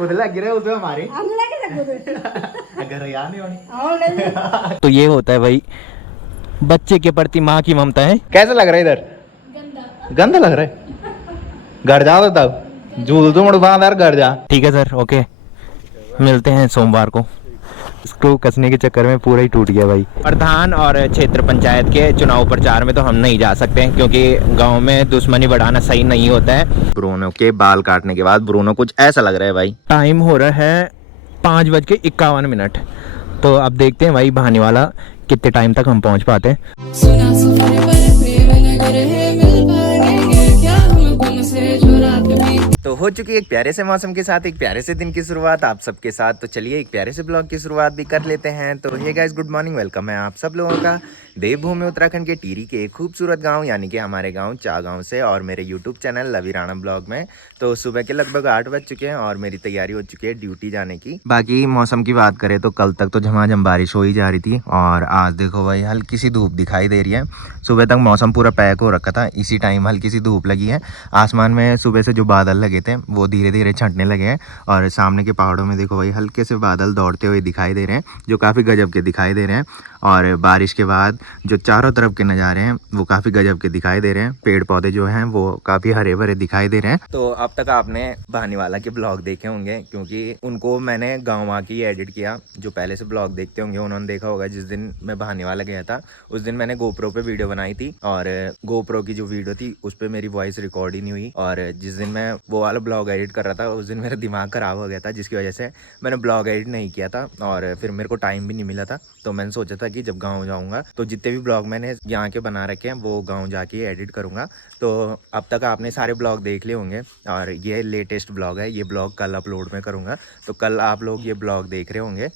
खुद लग रहे हो तो हमारे अगर याद नहीं होनी। तो ये होता है भाई बच्चे के प्रति माँ की ममता है। कैसा लग रहा है इधर? गंदा लग रहा है। घर जाओ तो तब झूल तुम उड़वादार घर जा। ठीक है सर, ओके, मिलते हैं सोमवार को। स्क्रू कसने के चक्कर में पूरा ही टूट गया भाई। प्रधान और क्षेत्र पंचायत के चुनाव प्रचार में तो हम नहीं जा सकते हैं क्योंकि गांव में दुश्मनी बढ़ाना सही नहीं होता है। ब्रूनो के बाल काटने के बाद ब्रूनो कुछ ऐसा लग रहा है भाई। टाइम हो रहा है 5:51। तो अब देखते हैं भाई बहाने वाला कितने टाइम तक हम पहुंच पाते हैं। तो हो चुकी एक प्यारे से मौसम के साथ एक प्यारे से दिन की शुरुआत आप सबके साथ। तो चलिए एक प्यारे से ब्लॉग की शुरुआत भी कर लेते हैं। तो hey guys, good morning, welcome है आप सब लोगों का देवभूमि उत्तराखंड के टिहरी के एक खूबसूरत गांव यानी कि हमारे गांव चागांव से और मेरे यूट्यूब चैनल लवी राणा ब्लॉग में। तो सुबह के लगभग 8 बज चुके हैं और मेरी तैयारी हो चुकी है ड्यूटी जाने की। बाकी मौसम की बात करें तो कल तक तो झमाझम बारिश हो ही जा रही थी और आज देखो भाई हल्की सी धूप दिखाई दे रही है। सुबह तक मौसम पूरा पैक हो रखा था, इसी टाइम हल्की सी धूप लगी है। आसमान में सुबह से जो बादल लगे थे वो धीरे धीरे छंटने लगे हैं और सामने के पहाड़ों में देखो भाई हल्के से बादल दौड़ते हुए दिखाई दे रहे हैं जो काफ़ी गजब के दिखाई दे रहे हैं। और बारिश के बाद जो चारों तरफ के नज़ारे हैं वो काफ़ी गजब के दिखाई दे रहे हैं। पेड़ पौधे जो हैं वो काफ़ी हरे भरे दिखाई दे रहे हैं। तो अब तक आपने बहानीवाला के ब्लॉग देखे होंगे क्योंकि उनको मैंने गाँव आके ही एडिट किया। जो पहले से ब्लॉग देखते होंगे उन्होंने देखा होगा जिस दिन मैं बहानीवाला गया था उस दिन मैंने गोप्रो पे वीडियो बनाई थी और गोप्रो की जो वीडियो थी उस पर मेरी वॉइस रिकॉर्ड ही नहीं हुई। और जिस दिन मैं वो वाला ब्लॉग एडिट कर रहा था उस दिन मेरा दिमाग ख़राब हो गया था जिसकी वजह से मैंने ब्लॉग एडिट नहीं किया था और फिर मेरे को टाइम भी नहीं मिला था। तो मैंने सोचा था कि जब गाँव जाऊँगा तो जितने भी ब्लॉग मैंने यहाँ के बना रखे हैं वो गाँव जाके एडिट करूँगा। तो अब तक आपने सारे ब्लॉग देख लिए होंगे और ये लेटेस्ट ब्लॉग है। ये ब्लॉग कल अपलोड में करूँगा तो कल आप लोग ये ब्लॉग देख रहे होंगे।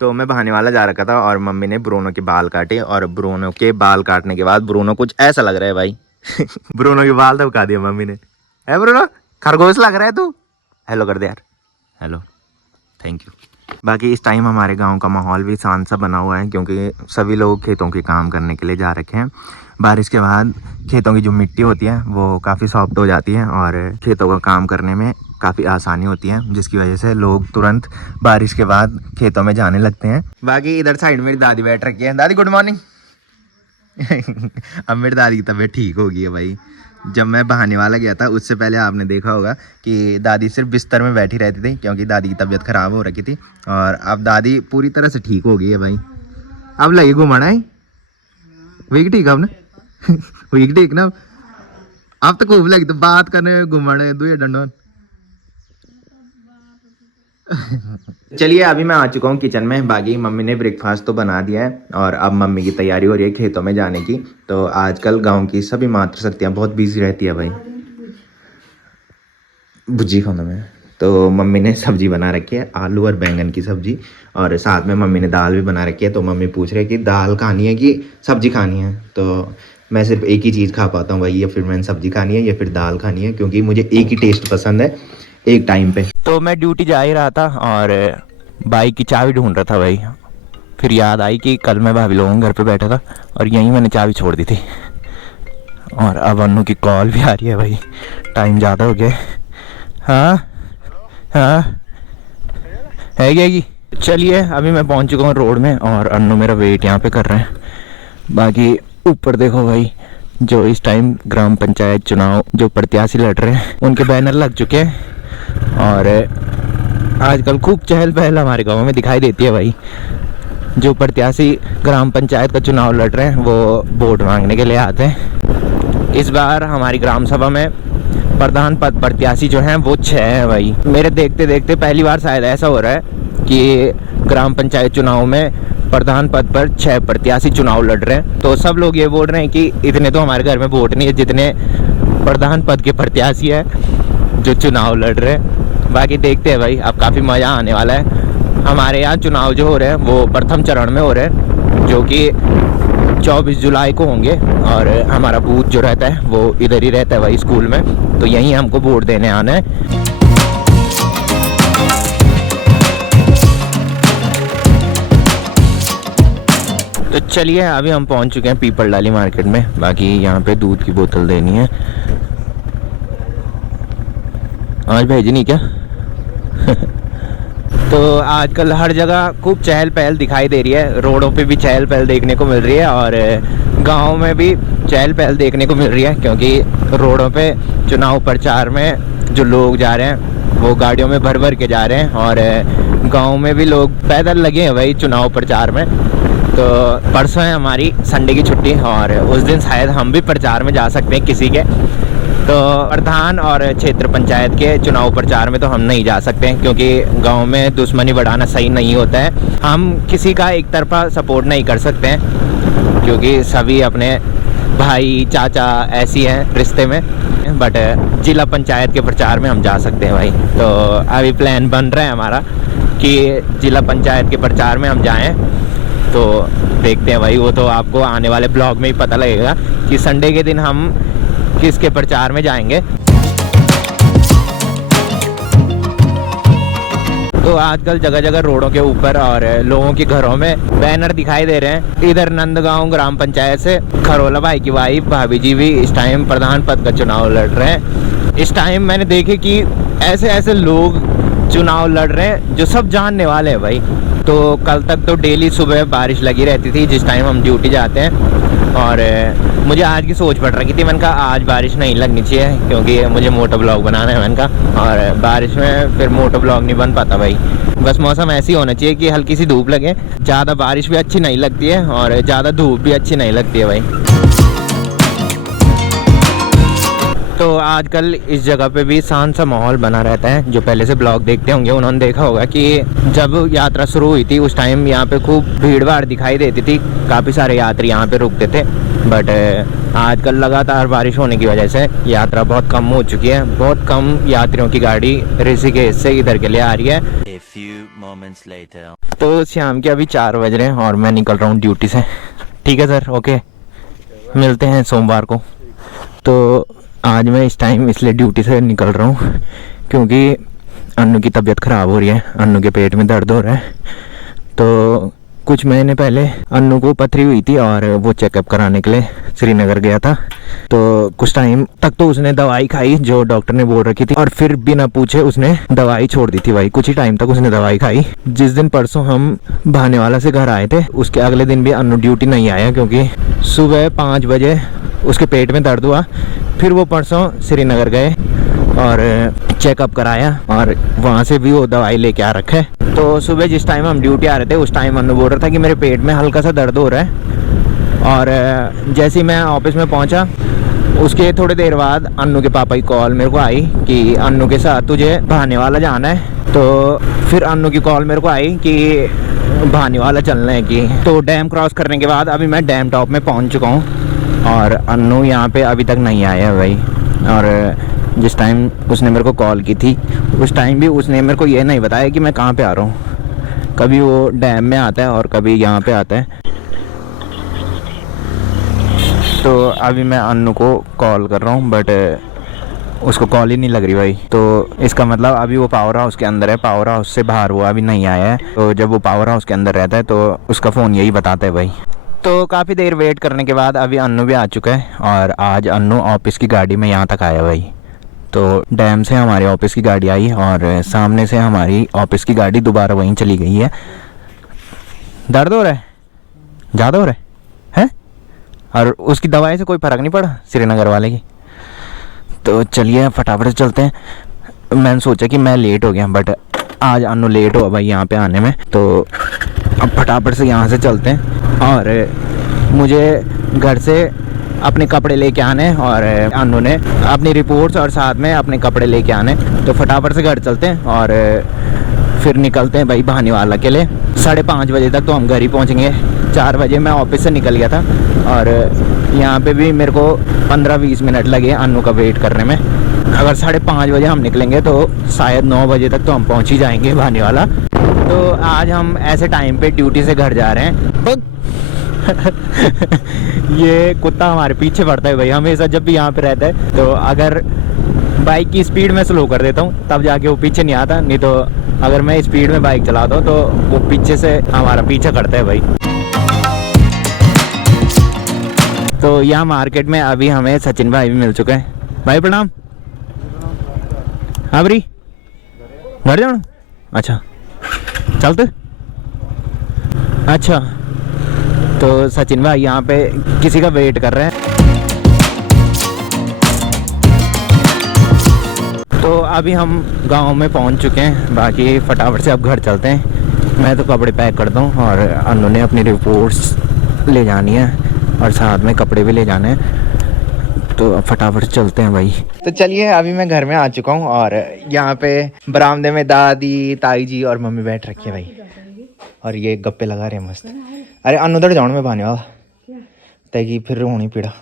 तो मैं बहानीवाला जा रखा था और मम्मी ने ब्रूनो के बाल काटे और ब्रूनो के बाल काटने के बाद ब्रूनो कुछ ऐसा लग रहा है भाई। ब्रूनो के बाल तो उठा दिया मम्मी ने। है ब्रूनो, खरगोश लग रहा है तू। हेलो कर दे यार, हेलो, थैंक यू। बाकी इस टाइम हमारे गांव का माहौल भी शांत सा बना हुआ है क्योंकि सभी लोग खेतों के काम करने के लिए जा रखे हैं। बारिश के बाद खेतों की जो मिट्टी होती है वो काफ़ी सॉफ्ट हो जाती है और खेतों का काम करने में काफ़ी आसानी होती है जिसकी वजह से लोग तुरंत बारिश के बाद खेतों में जाने लगते हैं। बाकी इधर साइड मेरी दादी बैठ रखी है। दादी गुड मॉर्निंग। अब मेरी दादी की तबीयत ठीक हो गई है भाई। जब मैं बहानीवाला गया था उससे पहले आपने देखा होगा कि दादी सिर्फ बिस्तर में बैठी रहती थी क्योंकि दादी की तबीयत ख़राब हो रखी थी और अब दादी पूरी तरह से ठीक हो गई है भाई। अब लगी घुमाना है वीक ठीक अब ना। वीक ठीक ना अब तो खूब लगी तो बात करने घुमाने दो या डंडोन। चलिए अभी मैं आ चुका हूँ किचन में। बाकी मम्मी ने ब्रेकफास्ट तो बना दिया है और अब मम्मी की तैयारी हो रही है खेतों में जाने की। तो आजकल गांव की सभी मातृशक्तियाँ बहुत बिजी रहती है भाई। भुजी खाना में तो मम्मी ने सब्जी बना रखी है, आलू और बैंगन की सब्जी और साथ में मम्मी ने दाल भी बना रखी है। तो मम्मी पूछ रहे कि दाल खानी है कि सब्जी खानी है। तो मैं सिर्फ एक ही चीज़ खा पाता हूँ भाई, या फिर मैंने सब्जी खानी है या फिर दाल खानी है क्योंकि मुझे एक ही टेस्ट पसंद है एक टाइम पे। तो मैं ड्यूटी जा ही रहा था और बाइक की चाबी ढूंढ रहा था भाई। फिर याद आई कि कल मैं भाभी लोगों के घर पे बैठा था और यहीं मैंने चाबी छोड़ दी थी। और अब अन्नू की कॉल भी आ रही है भाई, टाइम ज़्यादा हो गया। हाँ हाँ है क्या कि चलिए अभी मैं पहुंच चुका हूँ रोड में और अन्नू मेरा वेट यहाँ पे कर रहे हैं। बाकी ऊपर देखो भाई जो इस टाइम ग्राम पंचायत चुनाव जो प्रत्याशी लड़ रहे हैं उनके बैनर लग चुके हैं और आजकल खूब चहल पहल हमारे गांव में दिखाई देती है भाई। जो प्रत्याशी ग्राम पंचायत का चुनाव लड़ रहे हैं वो वोट मांगने के लिए आते हैं। इस बार हमारी ग्राम सभा में प्रधान पद प्रत्याशी जो हैं वो 6 हैं भाई। मेरे देखते देखते पहली बार शायद ऐसा हो रहा है कि ग्राम पंचायत चुनाव में प्रधान पद पर 6 प्रत्याशी चुनाव लड़ रहे हैं। तो सब लोग ये बोल रहे हैं कि इतने तो हमारे घर में वोट नहीं है जितने प्रधान पद के प्रत्याशी है जो चुनाव लड़ रहे हैं। बाकी देखते हैं भाई, अब काफ़ी मज़ा आने वाला है। हमारे यहाँ चुनाव जो हो रहे हैं वो प्रथम चरण में हो रहे हैं जो कि 24 जुलाई को होंगे और हमारा बूथ जो रहता है वो इधर ही रहता है भाई स्कूल में। तो यहीं हमको वोट देने आना है। तो चलिए अभी हम पहुंच चुके हैं पीपल डाली मार्केट में। बाकी यहाँ पे दूध की बोतल देनी है। आज भेजी नहीं क्या? तो आजकल हर जगह खूब चहल पहल दिखाई दे रही है। रोडों पे भी चहल पहल देखने को मिल रही है और गांव में भी चहल पहल देखने को मिल रही है, क्योंकि रोडों पे चुनाव प्रचार में जो लोग जा रहे हैं वो गाड़ियों में भर भर के जा रहे हैं और गांव में भी लोग पैदल लगे हैं भाई चुनाव प्रचार में। तो परसों है हमारी संडे की छुट्टी और उस दिन शायद हम भी प्रचार में जा सकते हैं किसी के। तो प्रधान और क्षेत्र पंचायत के चुनाव प्रचार में तो हम नहीं जा सकते हैं, क्योंकि गांव में दुश्मनी बढ़ाना सही नहीं होता है। हम किसी का एक तरफा सपोर्ट नहीं कर सकते हैं, क्योंकि सभी अपने भाई चाचा ऐसी हैं रिश्ते में। बट जिला पंचायत के प्रचार में हम जा सकते हैं भाई। तो अभी प्लान बन रहा है हमारा कि जिला पंचायत के प्रचार में हम जाएं। तो देखते हैं भाई, वो तो आपको आने वाले ब्लॉग में ही पता लगेगा कि संडे के दिन हम किसके प्रचार में जाएंगे। तो आजकल जगह जगह रोडों के ऊपर और लोगों के घरों में बैनर दिखाई दे रहे हैं। इधर नंदगांव ग्राम पंचायत से खरोला भाई की वाइफ भाभी जी भी इस टाइम प्रधान पद का चुनाव लड़ रहे हैं। इस टाइम मैंने देखे कि ऐसे ऐसे लोग चुनाव लड़ रहे हैं जो सब जानने वाले हैं भाई। तो कल तक तो डेली सुबह बारिश लगी रहती थी जिस टाइम हम ड्यूटी जाते हैं, और मुझे आज की सोच पड़ रही थी। मैंने कहा आज बारिश नहीं लगनी चाहिए, क्योंकि मुझे मोटो ब्लॉग बनाना है मैंने कहा, और बारिश में फिर मोटो ब्लॉग नहीं बन पाता भाई। बस मौसम ऐसी होना चाहिए कि हल्की सी धूप लगे। ज़्यादा बारिश भी अच्छी नहीं लगती है और ज़्यादा धूप भी अच्छी नहीं लगती है भाई। तो आजकल इस जगह पे भी शांत सा माहौल बना रहता है। जो पहले से ब्लॉग देखते होंगे उन्होंने देखा होगा कि जब यात्रा शुरू हुई थी उस टाइम यहाँ पे खूब भीड़ भाड़ दिखाई देती थी, काफ़ी सारे यात्री यहाँ पे रुकते थे। बट आजकल लगातार बारिश होने की वजह से यात्रा बहुत कम हो चुकी है। बहुत कम यात्रियों की गाड़ी ऋषिकेश से इधर के लिए आ रही है। A few moments later. तो शाम के अभी 4 बज रहे हैं और मैं निकल रहा हूँ ड्यूटी से। ठीक है सर, ओके, मिलते हैं सोमवार को। तो आज मैं इस टाइम इसलिए ड्यूटी से निकल रहा हूँ क्योंकि अन्नू की तबीयत ख़राब हो रही है। अन्नू के पेट में दर्द हो रहा है। तो कुछ महीने पहले अन्नू को पथरी हुई थी और वो चेकअप कराने के लिए श्रीनगर गया था। तो कुछ टाइम तक तो उसने दवाई खाई जो डॉक्टर ने बोल रखी थी, और फिर बिना पूछे उसने दवाई छोड़ दी थी भाई। कुछ ही टाइम तक उसने दवाई खाई। जिस दिन परसों हम भानेवाला से घर आए थे उसके अगले दिन भी अन्नू ड्यूटी नहीं आया, क्योंकि सुबह 5 बजे उसके पेट में दर्द हुआ। फिर वो परसों श्रीनगर गए और चेकअप कराया और वहाँ से भी वो दवाई लेके आ रखा है। तो सुबह जिस टाइम हम ड्यूटी आ रहे थे उस टाइम अन्नू बोल रहा था कि मेरे पेट में हल्का सा दर्द हो रहा है। और जैसे ही मैं ऑफिस में पहुँचा उसके थोड़ी देर बाद अन्नू के पापा की कॉल मेरे को आई कि अन्नू के साथ तुझे भानेवाला जाना है। तो फिर अन्नू की कॉल मेरे को आई कि भानेवाला चलना है कि। तो डैम क्रॉस करने के बाद अभी मैं डैम टॉप में पहुँच चुका हूँ और अन्नू यहाँ पे अभी तक नहीं आया है भाई। और जिस टाइम उसने मेरे को कॉल की थी उस टाइम भी उसने मेरे को ये नहीं बताया कि मैं कहाँ पे आ रहा हूँ। कभी वो डैम में आता है और कभी यहाँ पे आता है। तो अभी मैं अन्नू को कॉल कर रहा हूँ बट उसको कॉल ही नहीं लग रही भाई। तो इसका मतलब अभी वो पावर हाउस के अंदर है, पावर हाउस से बाहर वो अभी नहीं आया है। तो जब वो पावर हाउस के अंदर रहता है तो उसका फ़ोन यही बताता है भाई। तो काफ़ी देर वेट करने के बाद अभी अन्नू भी आ चुका है और आज अन्नू ऑफिस की गाड़ी में यहाँ तक आया भाई। तो डैम से हमारे ऑफिस की गाड़ी आई और सामने से हमारी ऑफिस की गाड़ी दोबारा वहीं चली गई है। दर्द हो रहा है, ज़्यादा हो रहा है? और उसकी दवाई से कोई फ़र्क नहीं पड़ा श्रीनगर वाले की? तो चलिए फटाफट से चलते हैं। मैंने सोचा कि मैं लेट हो गया बट आज अन्नू लेट हुआ भाई यहाँ पे आने में। तो अब फटाफट से यहाँ से चलते हैं और मुझे घर से अपने कपड़े लेके आने और अन्नू ने अपनी रिपोर्ट्स और साथ में अपने कपड़े लेके आने। तो फटाफट से घर चलते हैं और फिर निकलते हैं भाई भानेवाला के लिए। 5:30 बजे तक तो हम घर ही पहुँचेंगे। 4 बजे मैं ऑफिस से निकल गया था और यहाँ पे भी मेरे को 15-20 मिनट लगे अन्नू का वेट करने में। अगर 5:30 बजे हम निकलेंगे तो शायद 9 बजे तक तो हम पहुँच ही जाएंगे भानेवाला। तो आज हम ऐसे टाइम पे ड्यूटी से घर जा रहे हैं। ये कुत्ता हमारे पीछे पड़ता है भाई हमेशा जब भी यहाँ पे रहता है। तो अगर बाइक की स्पीड में स्लो कर देता हूँ तब जाके वो पीछे नहीं आता, नहीं तो अगर मैं स्पीड में बाइक चलाता हूँ तो वो पीछे से हमारा पीछा करता है भाई। तो यहाँ मार्केट में अभी हमें सचिन भाई भी मिल चुके हैं। भाई प्रणाम। हाँ बरी घर जाओ। अच्छा चलते। अच्छा तो सचिन भाई यहाँ पे किसी का वेट कर रहे हैं। तो अभी हम गांव में पहुंच चुके हैं, बाकी फटाफट से अब घर चलते हैं। मैं तो कपड़े पैक करता हूँ और अन्नू ने अपनी रिपोर्ट्स ले जानी है और साथ में कपड़े भी ले जाने हैं, तो अब फटाफट चलते हैं भाई। तो चलिए अभी मैं घर में आ चुका हूँ और यहाँ पे बरामदे में दादी, ताई जी और मम्मी बैठ रखी है भाई, और ये गप्पे लगा रहे हैं मस्त। अरे अनुदर जाऊँ में भाने वाला तैगी फिर होनी पीड़ा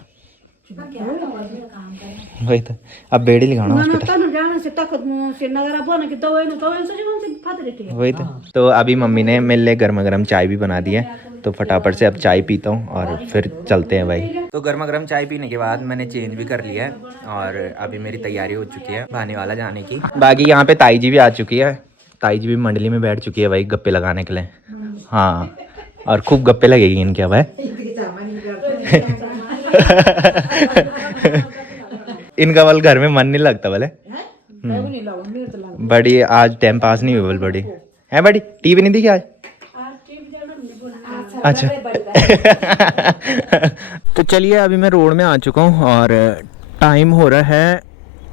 वही तो अब बेड़ी लगाना वही तो अभी मम्मी ने मेरे लिए गर्मा गर्म चाय भी बना दी है, तो फटाफट से अब चाय पीता हूँ और फिर चलते हैं भाई। तो गर्मा गर्म चाय पीने के बाद मैंने चेंज भी कर लिया है और अभी मेरी तैयारी हो चुकी है भानेवाला जाने की। बाकी यहाँ पे ताई जी भी आ चुकी है, ताई जी भी मंडली में बैठ चुकी है भाई गप्पे लगाने के लिए। हाँ और खूब गप्पे लगेगी इनके अब है। इनका बल घर में मन नहीं लगता बोले बड़ी, आज टाइम पास नहीं हुआ बड़ी है। बड़ी टीवी नहीं दिखी आज? अच्छा तो चलिए अभी मैं रोड में आ चुका हूँ और टाइम हो रहा है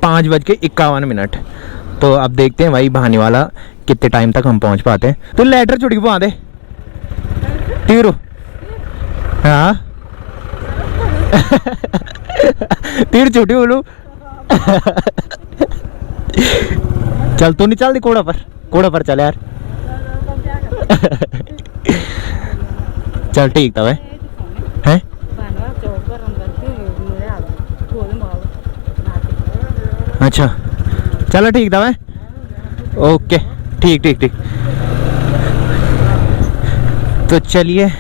5:51। तो अब देखते हैं भाई भानेवाला कितने टाइम तक हम पहुँच पाते हैं। तो लेटर छुट्टी पा दे तीरो। हाँ तीर छुट्टी बोलू चल तो नहीं चल कोड़ा पर चल यार। चल ठीक था भाई हैं। अच्छा चलो ठीक था भाई, ओके ठीक ठीक ठीक। तो चलिए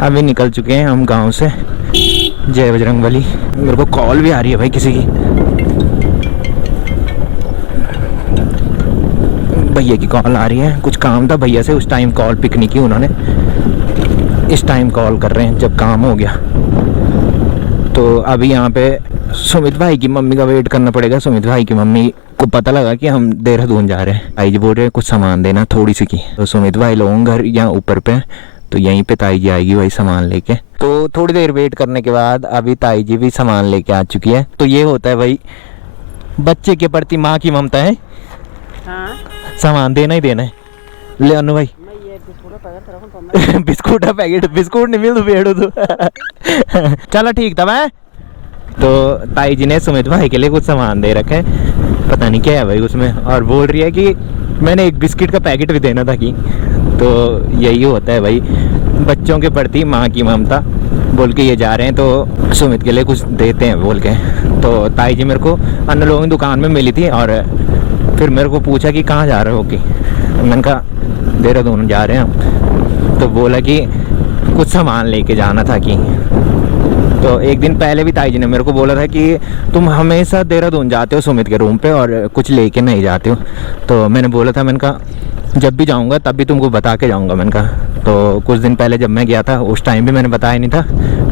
अभी निकल चुके हैं हम गांव से। जय बजरंगबली। मेरे को कॉल भी आ रही है भाई किसी की, भैया की कॉल आ रही है, कुछ काम था भैया से, उस टाइम कॉल पिक नहीं की उन्होंने, इस टाइम कॉल कर रहे हैं जब काम हो गया। तो अभी यहाँ पे सुमित भाई की मम्मी का वेट करना पड़ेगा। सुमित भाई की मम्मी को पता लगा कि हम देहरादून जा रहे हैं, भाई जी बोल रहे हैं कुछ सामान देना थोड़ी सी की। तो सुमित भाई लोगों घर यहाँ ऊपर पे, तो यहीं पे ताई जी आएगी वही सामान लेके। तो थोड़ी देर वेट करने के बाद अभी ताई जी भी सामान लेके आ चुकी है। तो ये होता है भाई बच्चे के प्रति माँ की ममता है। हाँ? सामान देना ही देना है। ले अनु भाई बिस्कुट का पैकेट, बिस्कुट नहीं मिल बेड़ो तो चलो ठीक था भाई। तो ताई जी ने सुमित भाई के लिए कुछ सामान दे रखे हैं, पता नहीं क्या है भाई उसमें, और बोल रही है कि मैंने एक बिस्किट का पैकेट भी देना था कि। तो यही होता है भाई बच्चों के प्रति माँ की ममता, बोल के ये जा रहे हैं तो सुमित के लिए कुछ देते हैं बोल के। तो ताई जी मेरे को अन्य लोगों की दुकान में मिली थी और फिर मेरे को पूछा कि कहाँ जा रहे हो कि, मैंने कहा देहरादून जा रहे हैं हम। तो बोला कि कुछ सामान लेके जाना था कि। तो एक दिन पहले भी ताई जी ने मेरे को बोला था कि तुम हमेशा देहरादून जाते हो सुमित के रूम पे और कुछ लेके नहीं जाते हो। तो मैंने बोला था, मैंने कहा जब भी जाऊंगा तब भी तुमको बता के जाऊंगा। मैंने कहा तो कुछ दिन पहले जब मैं गया था उस टाइम भी मैंने बताया नहीं था,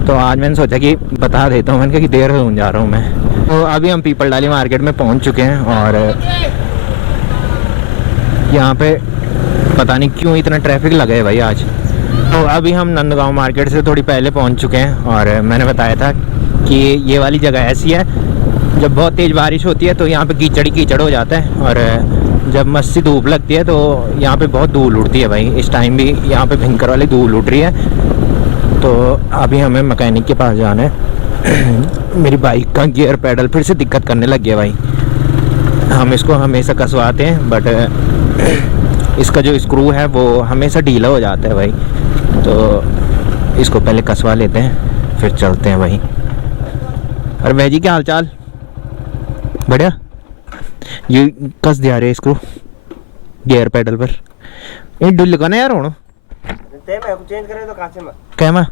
तो आज मैंने सोचा कि बता देता हूँ। मैंने कहा कि देहरादून जा रहा हूँ मैं। तो अभी हम पीपल डाली मार्केट में पहुँच चुके हैं और यहाँ पे पता नहीं क्यों इतना ट्रैफिक लगा है भाई आज। तो अभी हम नंदगांव मार्केट से थोड़ी पहले पहुंच चुके हैं और मैंने बताया था कि ये वाली जगह ऐसी है जब बहुत तेज़ बारिश होती है तो यहाँ पे कीचड़ हो जाता है, और जब मस्त सी धूप लगती है तो यहाँ पे बहुत धूल उड़ती है भाई। इस टाइम भी यहाँ पे भयंकर वाली धूल उड़ रही है। तो अभी हमें मैकेनिक के पास जाना है। मेरी बाइक का गियर पैडल फिर से दिक्कत करने लग गया भाई। हम इसको हमेशा कसवाते हैं बट इसका जो स्क्रू है वो हमेशा ढीला हो जाता है भाई। तो इसको पहले कसवा लेते हैं फिर चलते हैं भाई। अरे भाई जी क्या हाल चाल? बढ़िया। ये कस दिया रहे स्क्रू गियर पैडल पर, ये डुल का ना यार हूँ चेंज करे तो कैमा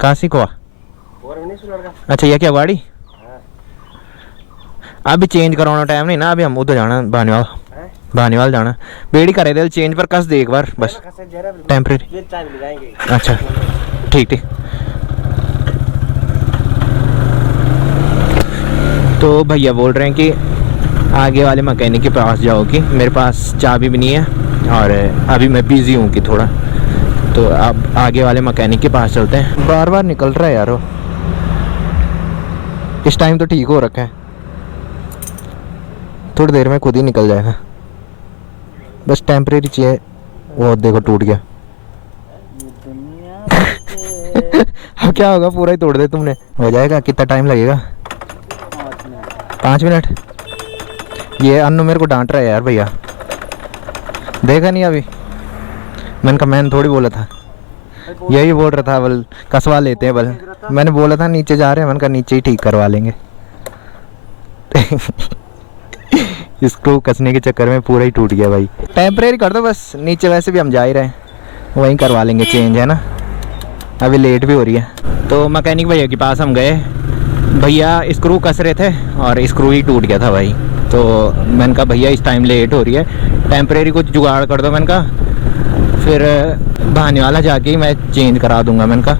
काशी को। अच्छा ये क्या गाड़ी अभी चेंज करवाना टाइम नहीं ना, अभी हम उधर जाना भानेवाल जाना। बेड़ी करे दे चेंज पर कस दे एक बार बस टेम्परेरी। अच्छा ठीक ठीक। तो भैया बोल रहे हैं कि आगे वाले मैकेनिक के पास जाओ कि मेरे पास चाबी भी नहीं है और अभी मैं बिज़ी हूँ कि थोड़ा, तो अब आगे वाले मैकेनिक के पास चलते हैं। बार बार निकल रहा है यार वो, इस टाइम तो ठीक हो रखा है, थोड़ी देर में खुद ही निकल जाएगा, बस टेम्परेरी चाहिए। वो देखो टूट गया। अब क्या होगा, पूरा ही तोड़ दे तुमने, हो जाएगा। कितना टाइम लगेगा? 5 मिनट। ये अन्नू मेरे को डांट रहा है यार भैया, देखा नहीं अभी? मैंने थोड़ी बोला था, यही बोल रहा था बल कसवा लेते हैं बल। मैंने बोला था नीचे जा रहे हैं, मैंने कहा नीचे ही ठीक करवा लेंगे। इसको कसने के चक्कर में पूरा ही टूट गया भाई। टेम्परेरी कर दो बस, नीचे वैसे भी हम जा ही रहे हैं, वहीं करवा लेंगे चेंज, है ना? अभी लेट भी हो रही है। तो मैकेनिक भैया के पास हम गए, भैया स्क्रू कस रहे थे और स्क्रू ही टूट गया था भाई। तो मैंने कहा भैया इस टाइम लेट हो रही है, टेम्परेरी कुछ जुगाड़ कर दो। मैंने कहा फिर बहाने वाला जाके ही मैं चेंज करा दूंगा। मैंने कहा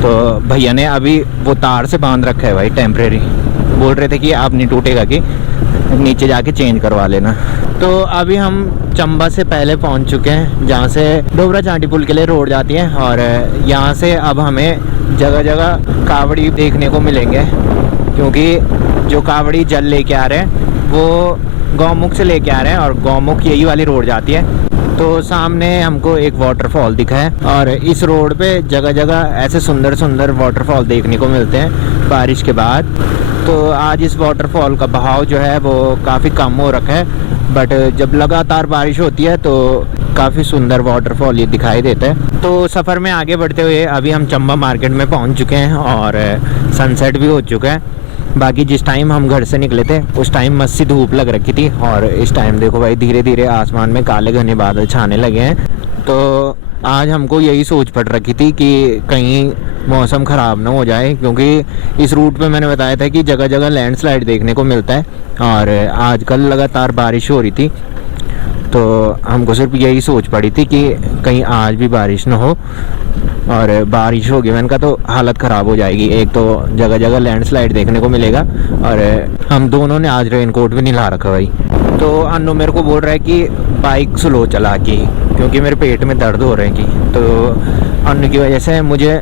तो भैया ने अभी वो तार से बांध रखा है भाई टेम्परेरी, बोल रहे थे कि आप नहीं टूटेगा कि नीचे जाके चेंज करवा लेना। तो अभी हम चंबा से पहले पहुंच चुके हैं, जहां से डोबरा चांटी पुल के लिए रोड जाती है, और यहां से अब हमें जगह जगह कावड़ी देखने को मिलेंगे, क्योंकि जो कावड़ी जल लेके आ रहे हैं वो गौमुख से लेके आ रहे हैं, और गौमुख यही वाली रोड जाती है। तो सामने हमको एक वाटरफॉल दिखा है, और इस रोड पे जगह जगह ऐसे सुंदर सुंदर वाटरफॉल देखने को मिलते हैं बारिश के बाद। तो आज इस वाटरफॉल का बहाव जो है वो काफ़ी कम हो रखा है, बट जब लगातार बारिश होती है तो काफ़ी सुंदर वाटरफॉल ये दिखाई देता है। तो सफ़र में आगे बढ़ते हुए अभी हम चंबा मार्केट में पहुंच चुके हैं, और सनसेट भी हो चुका है। बाकी जिस टाइम हम घर से निकले थे उस टाइम मस्सी धूप लग रखी थी, और इस टाइम देखो भाई धीरे धीरे आसमान में काले घने बादल छाने लगे हैं। तो आज हमको यही सोच पड़ रखी थी कि कहीं मौसम ख़राब ना हो जाए, क्योंकि इस रूट पे मैंने बताया था कि जगह जगह लैंडस्लाइड देखने को मिलता है, और आजकल लगातार बारिश हो रही थी। तो हमको सिर्फ यही सोच पड़ी थी कि कहीं आज भी बारिश ना हो, और बारिश होगी मैंने कहा तो हालत ख़राब हो जाएगी। एक तो जगह जगह लैंडस्लाइड देखने को मिलेगा, और हम दोनों ने आज रेनकोट भी नहीं ला रखा भाई। तो अन्नू मेरे को बोल रहा है कि बाइक स्लो चला के, क्योंकि मेरे पेट में दर्द हो रहे हैं कि, तो अन्नू की वजह से मुझे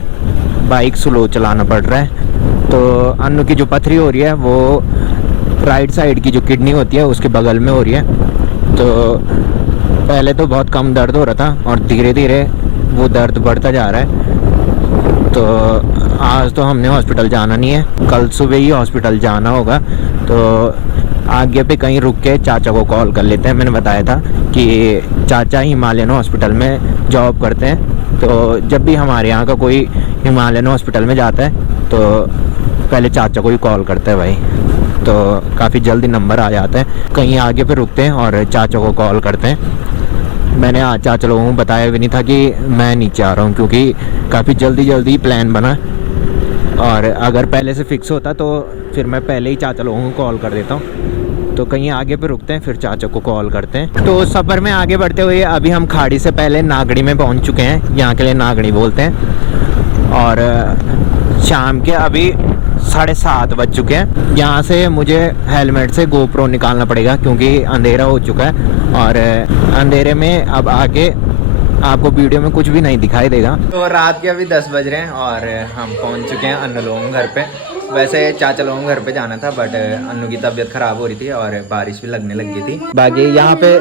बाइक स्लो चलाना पड़ रहा है। तो अन्नू की जो पथरी हो रही है वो राइट साइड की जो किडनी होती है उसके बगल में हो रही है। तो पहले तो बहुत कम दर्द हो रहा था, और धीरे धीरे वो दर्द बढ़ता जा रहा है। तो आज तो हमने हॉस्पिटल जाना नहीं है, कल सुबह ही हॉस्पिटल जाना होगा। तो आगे पे कहीं रुक के चाचा को कॉल कर लेते हैं। मैंने बताया था कि चाचा हिमालयन हॉस्पिटल में जॉब करते हैं, तो जब भी हमारे यहाँ का कोई हिमालयन हॉस्पिटल में जाता है तो पहले चाचा को ही कॉल करता है भाई। तो काफ़ी जल्दी नंबर आ जाता है, कहीं आगे पे रुकते हैं और चाचा को कॉल करते हैं। मैंने आज चाचा लोगों को बताया भी नहीं था कि मैं नीचे आ रहा हूँ, क्योंकि काफ़ी जल्दी प्लान बना, और अगर पहले से फिक्स होता तो फिर मैं पहले ही चाचा लोगों को कॉल कर देता हूँ। तो कहीं आगे पे रुकते हैं फिर चाचा को कॉल करते हैं। तो सफ़र में आगे बढ़ते हुए अभी हम खाड़ी से पहले नागड़ी में पहुँच चुके हैं, यहाँ के लिए नागड़ी बोलते हैं, और शाम के अभी 7:30 बज चुके हैं। यहाँ से मुझे हेलमेट से गोप्रो निकालना पड़ेगा, क्योंकि अंधेरा हो चुका है, और अंधेरे में अब आके आपको वीडियो में कुछ भी नहीं दिखाई देगा। तो रात के अभी 10 बज रहे हैं और हम पहुँच चुके हैं अन्नू लोगों घर पे। वैसे चाचा लोगों घर पे जाना था, बट अन्नू की तबीयत ख़राब हो रही थी और बारिश भी लगने लगी थी। बाकी यहाँ पे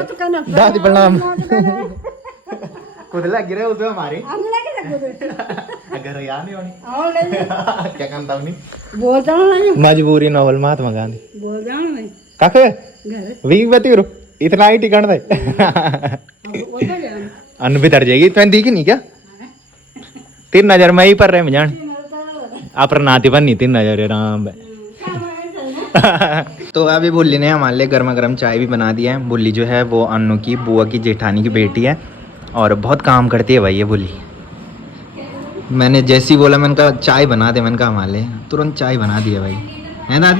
दादी प्रणाम खुद लग रहे उसे हमारे घर याद नहीं होनी क्या करता हूँ बोल जाओ नहीं मजबूरी नॉवल महात्मा गांधी बोल जाओ नहीं काके घर वीक बती इतना ही टिकट दे वो तो गया अन्न भी तर जाएगी तुम्हें दी कि नहीं क्या 3 नजर में ही पर रहे जान आप नाती बनी 3 नजर राम तो अभी बुल्ली ने हमारे लिए गर्मा गर्म चाय भी बना दी है। बुल्ली जो है वो अन्नू की बुआ की जेठानी की बेटी है और बहुत काम करती है भाई ये बुल्ली। मैंने जैसे ही बोला मैंने कहा चाय बना दे, मैंने कहा हमारे लिए तुरंत चाय बना दी है भाई, है ना?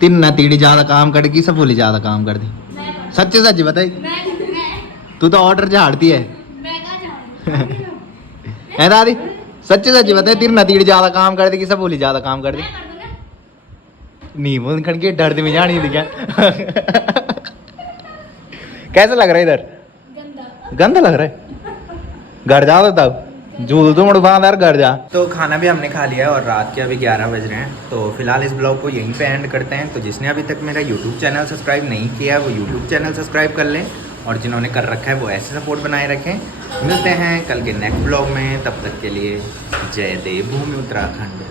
3 नतीड़ी ज़्यादा काम करेगी, सब बोली ज़्यादा काम कर दी। सच्चे सच्ची बताई तू तो ऑर्डर झाड़ती है है दादी? सच्चे सच्ची बताई 3 नतीड़ी ज़्यादा काम कर देगी, सब बोली ज़्यादा काम कर दी। नींबू खड़ के दर्द में जानी दिखा कैसा लग रहा है इधर गंदा लग रहा है घर जाओ तब झूल तो मुड़ बांधार घर जा। तो खाना भी हमने खा लिया है और रात के अभी 11 बज रहे हैं। तो फिलहाल इस ब्लॉग को यहीं पे एंड करते हैं। तो जिसने अभी तक मेरा यूट्यूब चैनल सब्सक्राइब नहीं किया वो यूट्यूब चैनल सब्सक्राइब कर लें और जिन्होंने कर रखा है वो ऐसे सपोर्ट बनाए रखें। मिलते हैं कल के नेक्स्ट ब्लॉग में, तब तक के लिए जय देव भूमि उत्तराखंड।